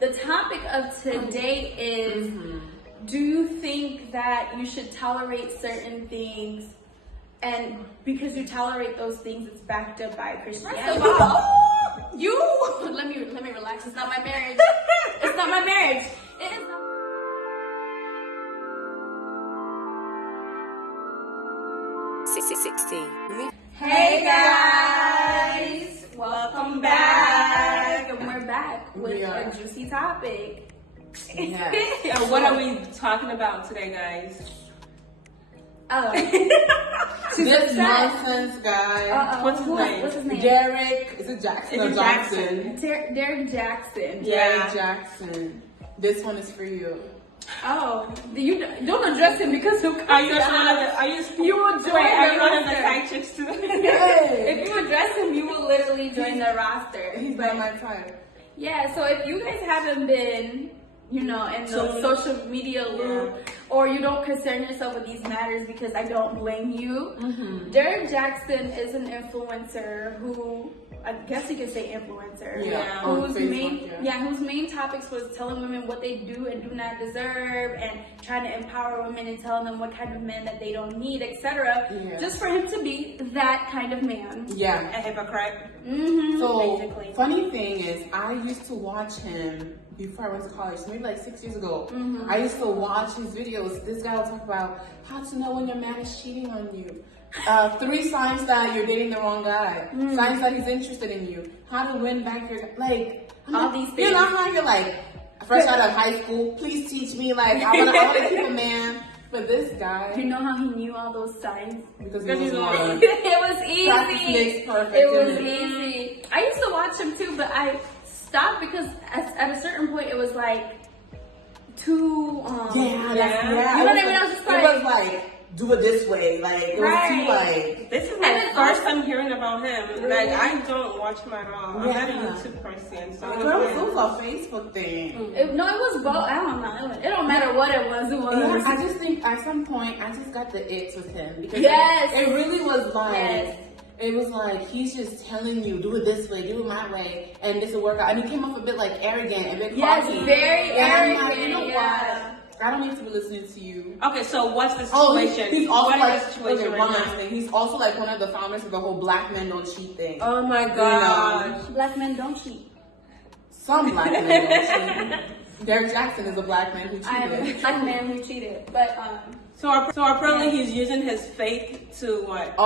the topic of today is, do you think that you should tolerate certain things, and because you tolerate those things, it's backed up by Christianity? Let me relax. It's not my marriage. It's not my marriage. It is not. Hey guys, welcome back, and we're back with a juicy topic. Yes. What are we talking about today, guys? This nonsense guy. What's his name? Derek. Is it Jackson or Johnson? Derek Jackson. Derek Jackson. This one is for you. Oh, you don't address him because he'll come. You will join one of the side chicks too. If you address him, you will literally join the roster. He's not my type. Yeah, so if you guys haven't been, in the social media loop, or you don't concern yourself with these matters, because I don't blame you. Derek Jackson is an influencer who, I guess you could say influencer. Whose main topics was telling women what they do and do not deserve, and trying to empower women and telling them what kind of men that they don't need, etc. Just for him to be that kind of man. Yeah, a hypocrite. So, basically. Funny thing is, I used to watch him before I went to college, maybe like 6 years ago. I used to watch his videos. This guy will talk about how to know when your man is cheating on you. 3 signs that you're dating the wrong guy. Signs that he's interested in you. How to win back your all these things. You know how you're like fresh out of high school. Please teach me. Like I want to keep a man. But this guy, you know how he knew all those signs? Because he was one. It was easy. Practice makes perfect. It was easy. I used to watch him too, but I stopped because at a certain point it was like too. You know what I mean? I was just like, it was like, do it this way. Like it was too like. This is my first time hearing about him. Like I don't watch him at all. I'm not a YouTube person, so it was a Facebook thing. It was both. I don't know. It don't matter what it was. It was. Yeah, I just think at some point I just got the itch with him because it really was like. It was like, he's just telling you, do it this way, do it my way, and this will work out. And he came off a bit like arrogant, a bit cocky. Very arrogant. Like, you know what? I don't need to be listening to you. Okay, so what's the situation? He's also he's also like one of the founders of the whole black men don't cheat thing. Oh my god. Black men don't cheat. Some black men don't cheat. Derek Jackson is a black man who cheated. I'm a black man who cheated, but So apparently he's using his faith to what?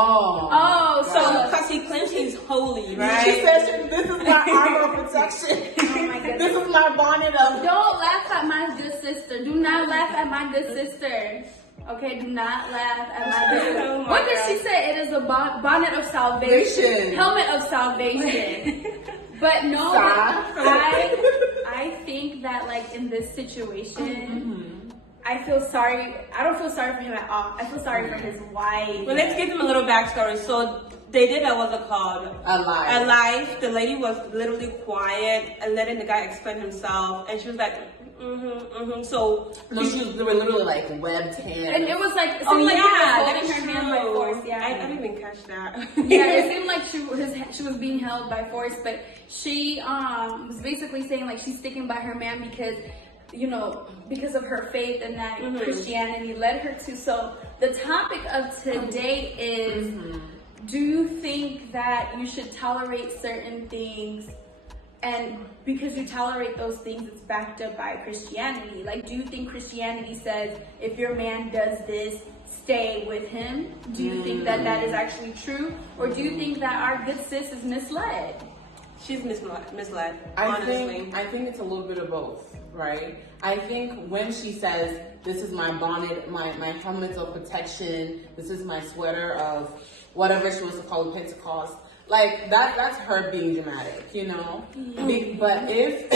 So because he claims he's holy, right? She says, this is my armor of protection. Oh my goodness. This is my bonnet of. Don't laugh at my good sister. Do not laugh at my good sister. Okay, do not laugh at my good sister. Oh my What did she say? It is a bonnet of salvation. Helmet of salvation. But no, I think that like in this situation, I feel sorry. I don't feel sorry for him at all. I feel sorry for his wife. Well, let's give him a little backstory. So they did what's it called? A live. The lady was literally quiet and letting the guy explain himself, and she was like, So they were literally like webbed hands. And it was like, it seemed like he was holding her hand by force. Yeah, I didn't even catch that. Yeah, it seemed like she was being held by force, but she was basically saying like she's sticking by her man because of her faith and that Christianity led her to. So the topic of today is, do you think that you should tolerate certain things, and because you tolerate those things, it's backed up by Christianity? Like, do you think Christianity says if your man does this, stay with him? Do you think that is actually true? Or do you think that our good sis is misled? She's misled, honestly. I think it's a little bit of both, right? I think when she says, this is my bonnet, my helmet of protection, this is my sweater of whatever she wants to call it, Pentecost, like that's her being dramatic, you know? But if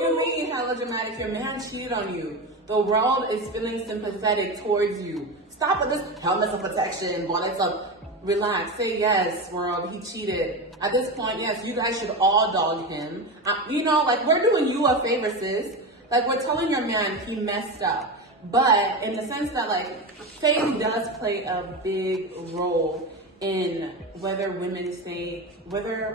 you're being hella dramatic, your man cheated on you, the world is feeling sympathetic towards you. Stop with this helmets of protection, bonnets of. Relax, say yes, world, he cheated. At this point, yes, you guys should all dog him. We're doing you a favor, sis. Like, we're telling your man he messed up. But in the sense that, like, faith does play a big role in whether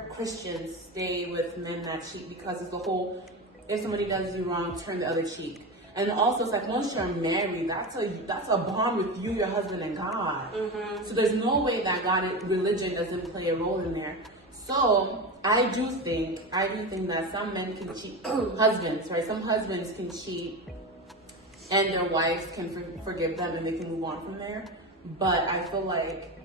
Christians stay with men that cheat, because it's the whole, if somebody does you wrong, turn the other cheek. And also, it's like once you're married, that's a bond with you, your husband, and God. So there's no way that religion doesn't play a role in there. So I do think that some men can cheat, husbands, right? Some husbands can cheat, and their wives can forgive them, and they can move on from there. But I feel like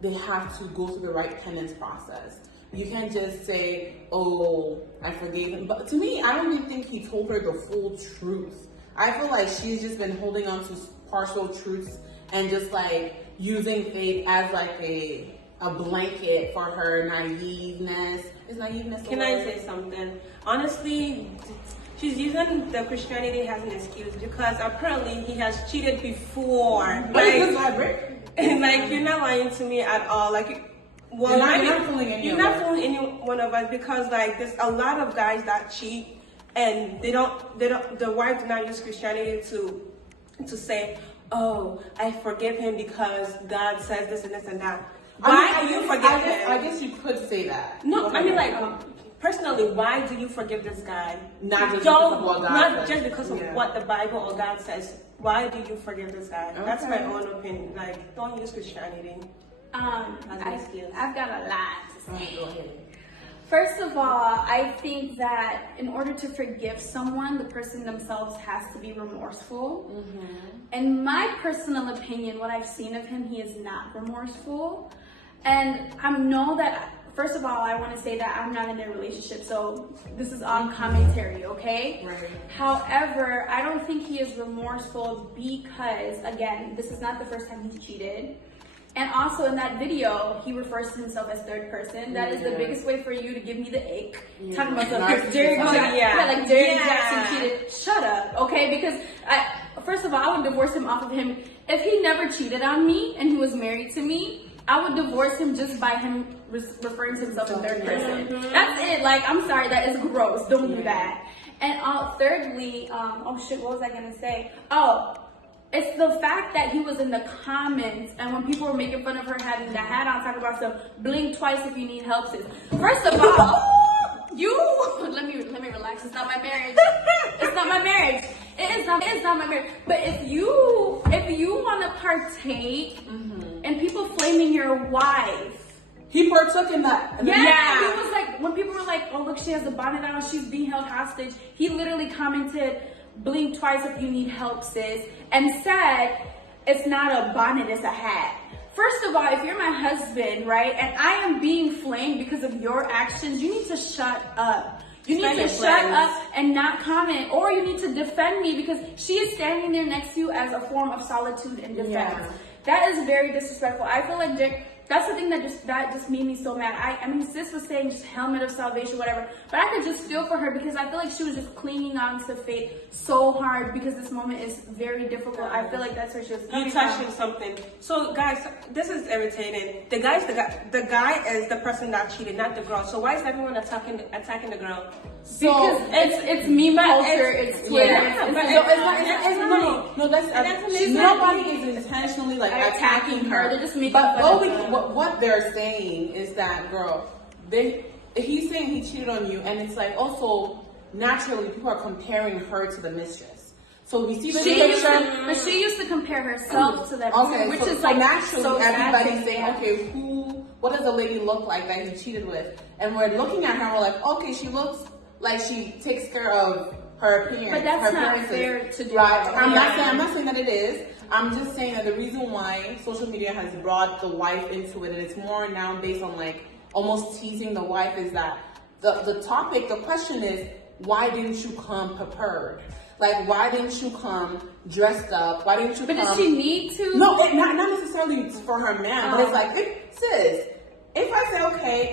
they have to go through the right penance process. You can't just say, "Oh, I forgave him." But to me, I don't even think he told her the full truth. I feel like she's just been holding on to partial truths and just like using faith as like a blanket for her naiveness. Is naiveness? Can I say something? Honestly, she's using the Christianity as an excuse because apparently he has cheated before. What is this fabric? Like, you're not lying to me at all. Like, well, you're not fooling anyone. You're not fooling any one of us, because like there's a lot of guys that cheat, and the wife do not use Christianity to say, "Oh, I forgive him because God says this and this and that." Why do you forgive him? I guess you could say that. No, I mean, like, personally, why do you forgive this guy? Not just because of what God says. Just because of what the Bible or God says. Why do you forgive this guy? Okay. That's my own opinion. Like, don't use Christianity as an excuse. I've got a lot to say. Go ahead. First of all, I think that in order to forgive someone, the person themselves has to be remorseful. In my personal opinion, what I've seen of him, he is not remorseful. And I know that, first of all, I want to say that I'm not in a relationship, so this is all commentary, okay? Right. However, I don't think he is remorseful because, again, this is not the first time he's cheated. And also in that video, he refers to himself as third person. That is the biggest way for you to give me the ick. Talking about like Derek Jackson cheated. Shut up, okay? Because first of all, I would divorce him off of him. If he never cheated on me and he was married to me, I would divorce him just by him referring to himself in third person. That's it. Like, I'm sorry, that is gross. Don't do that. And thirdly, oh shit, what was I gonna say? Oh, it's the fact that he was in the comments, and when people were making fun of her having the hat on, talking about some blink twice if you need help, sis. First of all, let me relax. It's not my marriage. It's not my marriage. It's not my marriage. But if you want to partake in people flaming your wife, he partook in that. Yeah. He was like, when people were like, "Oh look, she has a bonnet on. She's being held hostage." He literally commented, "Blink twice if you need help, sis," and said, "It's not a bonnet, it's a hat." First of all, if you're my husband, right, and I am being flamed because of your actions, you need to shut up. You need to shut up and not comment, or you need to defend me because she is standing there next to you as a form of solitude and defense. Yeah. That is very disrespectful. I feel like that's the thing that just made me so mad. I mean, sis was saying just helmet of salvation, whatever, but I could just feel for her because I feel like she was just clinging on to faith so hard because this moment is very difficult. I feel like that's where she was coming You touched on something. So, guys, this is irritating. The guy is the person that cheated, not the girl. So why is everyone attacking the girl? Because it's meme culture, it's Twitter. Nobody is intentionally like attacking her. They're just making but fun of her. what they're saying is that, girl, he's saying he cheated on you, and it's like also naturally people are comparing her to the mistress. So we see the picture, but she used to compare herself to that. Okay, which so, is like naturally so everybody's saying, okay, what does the lady look like that he cheated with? And we're looking at her, and we're like, okay, she looks like she takes care of her appearance. But that's her not appearances. fair to do. Right. I'm not saying that it is. I'm just saying that the reason why social media has brought the wife into it, and it's more now based on like almost teasing the wife, is that the question is, why didn't you come prepared? Like, why didn't you come dressed up? Why didn't you come? But does she need to? No, not necessarily for her man, but it's like, if I say, okay,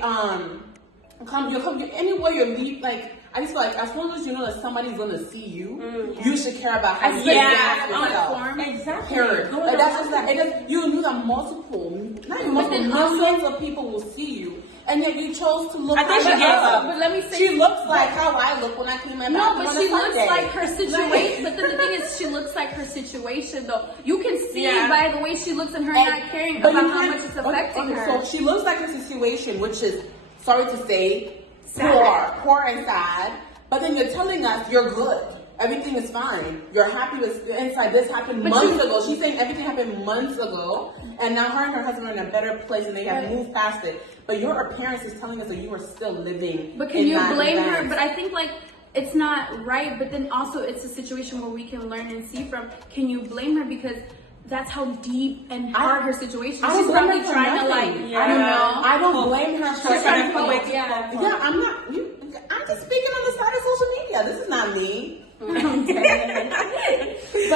come anywhere you leave, like, I just feel like as long as you know that somebody's gonna see you, you should care about how you present yourself. Exactly. Like, that's just that. You knew that millions of people will see you, and yet you chose to look. I think like she gave up. But let me say, She looks like how I look when I clean my no, bathroom but on a she looks Sunday. like her situation. But then the thing is, she looks like her situation, though. You can see by the way she looks and her not caring but about you how can't- much it's affecting her. So she looks like her situation, which is, sorry to say, Sad. poor and sad. But then you're telling us you're good. Everything is fine. You're happy with inside. This happened months ago. She's saying everything happened months ago, and now her and her husband are in a better place, and they have moved past it. But your appearance is telling us that you are still living. But can you blame her? But I think like it's not right. But then also it's a situation where we can learn and see from. Can you blame her because that's how deep and hard her situation is? She's probably trying to like I don't know. I don't blame her for trying to anything. cope. Yeah, I'm not. I'm just speaking on the side of social media. This is not me. But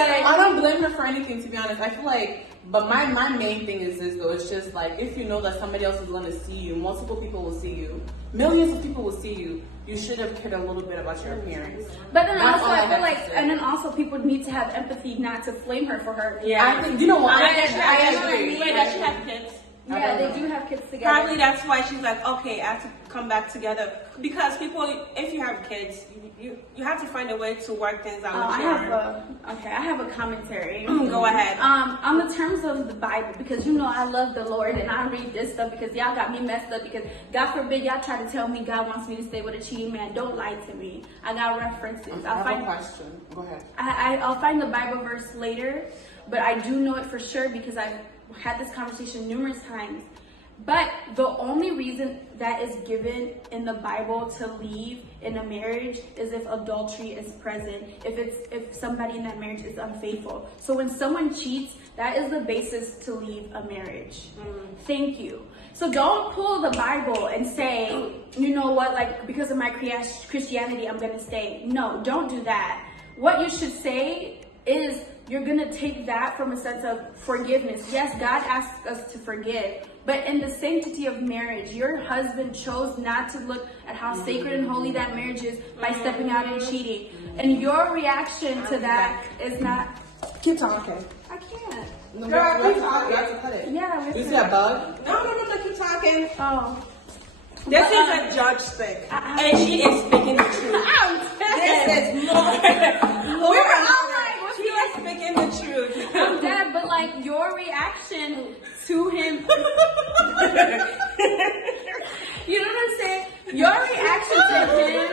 I don't blame her for anything, to be honest. I feel like, but my main thing is this though. It's just like if you know that somebody else is going to see you, multiple people will see you, millions of people will see you. You should have cared a little bit about your appearance. But then That's also all I I feel have like, to say. and then also people need to have empathy, not to flame her for her. I think you know what I agree. Wait, does she have kids? Yeah, they do have kids together. Probably that's why she's like, okay, I have to come back together. Because people, if you have kids, you have to find a way to work things out. I have a commentary. Go ahead. On the terms of the Bible, because you know I love the Lord and I read this stuff because y'all got me messed up because God forbid y'all try to tell me God wants me to stay with a cheating man. Don't lie to me. I got references. I have a question. Go ahead. I'll find the Bible verse later, but I do know it for sure because I've had this conversation numerous times. But the only reason that is given in the Bible to leave in a marriage is if adultery is present, if somebody in that marriage is unfaithful. So when someone cheats, that is the basis to leave a marriage. Thank you. So don't pull the Bible and say, you know what, like because of my Christianity, I'm gonna stay. No, don't do that. What you should say is you're gonna take that from a sense of forgiveness. Yes, God asks us to forgive, but in the sanctity of marriage, your husband chose not to look at how sacred and holy that marriage is by stepping out and cheating. And your reaction to that is not. Keep talking. I can't. No, girl, keep talking. You have to cut it. Yeah. You see a bug? No, keep talking. Oh. This is a judge thing, and she is speaking the truth. This is more. We were all like, she is speaking the truth. I'm dead, but like your reaction to him. You know what I'm saying? Your reaction to him,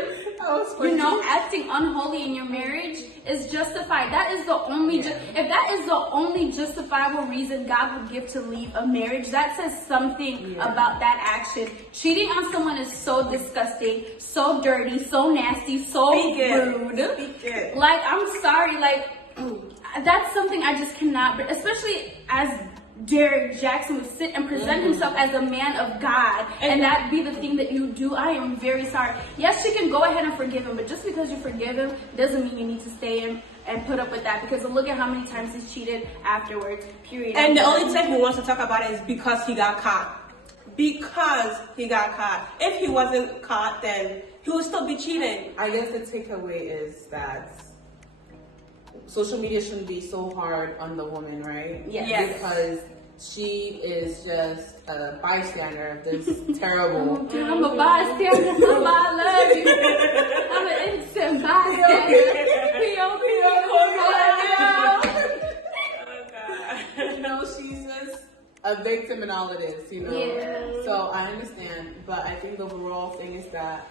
you know, acting unholy in your marriage is justified. That is the only, if that is the only justifiable reason God would give to leave a marriage, that says something about that action. Cheating on someone is so disgusting, so dirty, so nasty, so rude. Like, I'm sorry, like, that's something I just cannot, especially as Derek Jackson would sit and present himself as a man of God, and that be the thing that you do. I am very sorry. Yes, she can go ahead and forgive him, but just because you forgive him doesn't mean you need to stay and put up with that, because look at how many times he's cheated afterwards, period. And the only time he wants to talk about it is because he got caught. Because he got caught. If he wasn't caught, then he would still be cheating. I guess the takeaway is that social media shouldn't be so hard on the woman, right? Yes. Because she is just a bystander of this terrible. I'm a bystander, mama, I love you. I'm an innocent bystander. You know, she's just a victim in all of this, you know? Yeah. So I understand, but I think the overall thing is that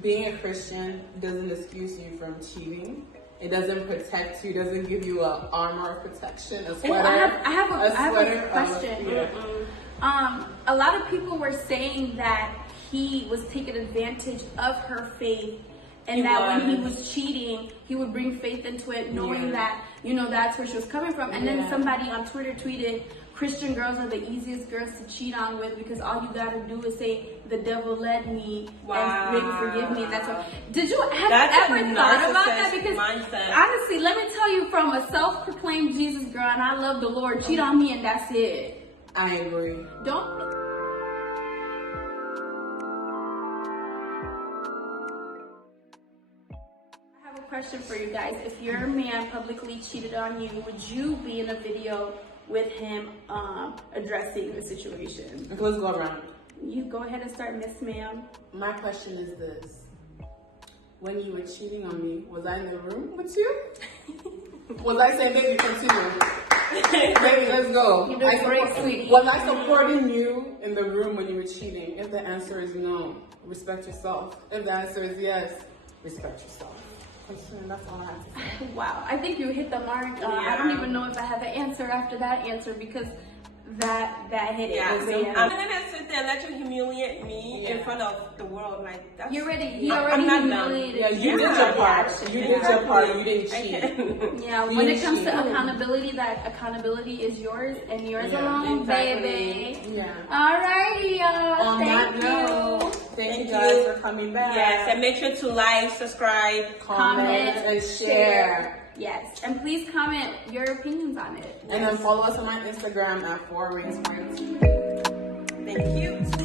being a Christian doesn't excuse you from cheating. It doesn't protect you. It doesn't give you an armor of protection, a sweater. I have a question. A lot of people were saying that he was taking advantage of her faith, and when he was cheating, he would bring faith into it, knowing that, you know, that's where she was coming from. And then somebody on Twitter tweeted, Christian girls are the easiest girls to cheat on with because all you gotta do is say, the devil led me and maybe forgive me. And that's what. Did you ever thought about that? Because honestly, let me tell you, from a self-proclaimed Jesus girl, and I love the Lord, cheat on me and that's it. I agree. Don't. I have a question for you guys. If your man publicly cheated on you, would you be in a video with him addressing the situation. Okay, let's go around. You go ahead and start, Miss Ma'am. My question is this. When you were cheating on me, was I in the room with you? Was I saying, baby, continue? Baby, let's go. You did great, sweetie. Was I supporting you in the room when you were cheating? If the answer is no, respect yourself. If the answer is yes, respect yourself. Continue, that's all I have to say. Wow, I think you hit the mark. I don't even know if I have an answer after that answer because that hit it. Yeah, But so yeah. I'm gonna sit there and let you humiliate me in front of the world. Like that's You're ready. He I'm already not done. humiliated Yeah, you did your part. You did your part. You didn't cheat. Yeah, You when didn't it comes cheat. to accountability, that accountability is yours and yours Yeah, alone, exactly. baby. Yeah. Alrighty, y'all. On that Thank note, you. thank you Thank guys you. for coming back. Yes, and make sure to like, subscribe, comment, and share. Yes, and please comment your opinions on it. And then follow us on our Instagram at 4rings. Thank you.